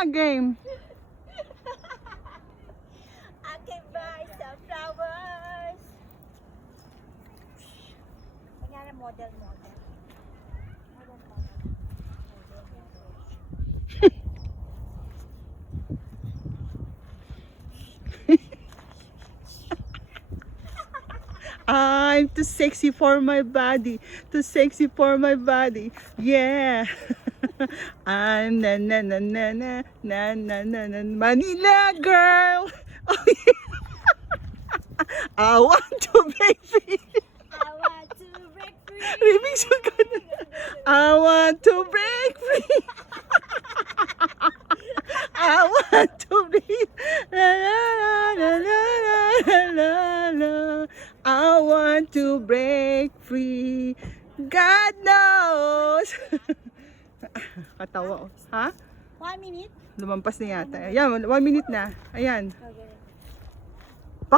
Game. I can buy some flowers. Kanya model. I'm too sexy for my body. Too sexy for my body. Yeah. I'm na Manila girl. Oh, yeah. I want to break free. I want to break free. Remix mo ka na. I want to break free. I want to break. La la la la la la la la. I want to break free. God knows. Katawa. Oh. Ha? 1 minute. Lumampas na yata. Ayan, 1 minute na. Ayan.